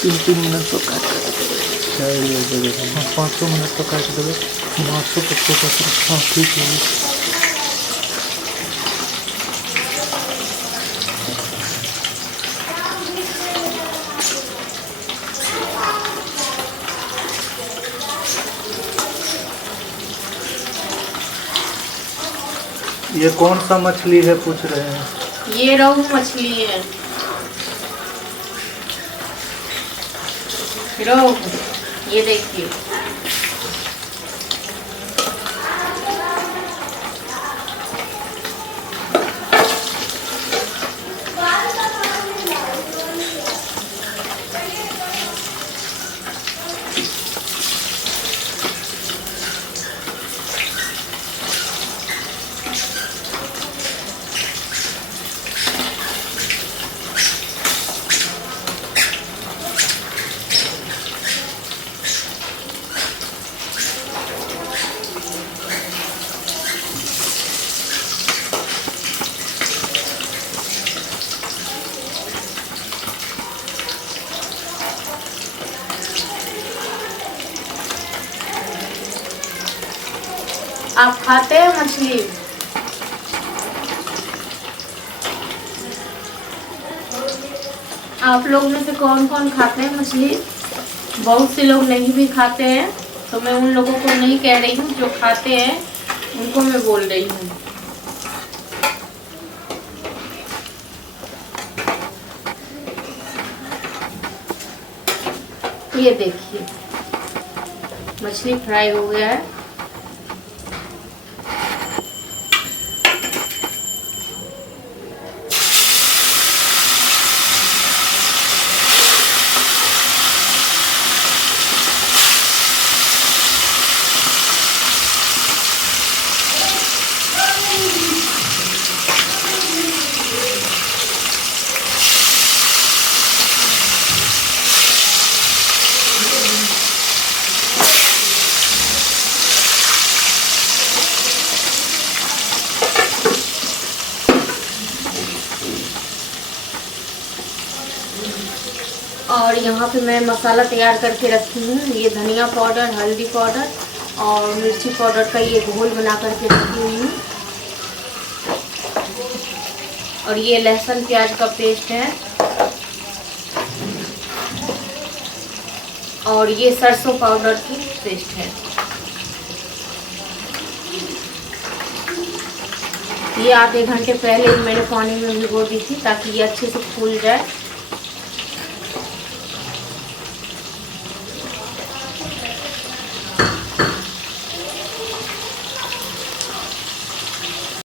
3-3 minute पका के 5 minute पका के देवे माछो के छोटा ठीक है। ये कौन सा मछली है पूछ रहे हैं? ये रोहू मछली है, रोहू। ये देखिए आप खाते हैं मछली? आप लोग में से कौन कौन खाते हैं मछली? बहुत से लोग नहीं भी खाते हैं, तो मैं उन लोगों को नहीं कह रही हूँ, जो खाते हैं उनको मैं बोल रही हूँ। ये देखिए मछली फ्राई हो गया है। और यहाँ पे मैं मसाला तैयार करके रखी हूँ। ये धनिया पाउडर, हल्दी पाउडर और मिर्ची पाउडर का ये घोल बना करके रखी हुई हूँ। और ये लहसुन प्याज का पेस्ट है। और ये सरसों पाउडर की पेस्ट है। ये आधे घंटे पहले ही मैंने पानी में भिगो दी थी ताकि ये अच्छे से फूल जाए।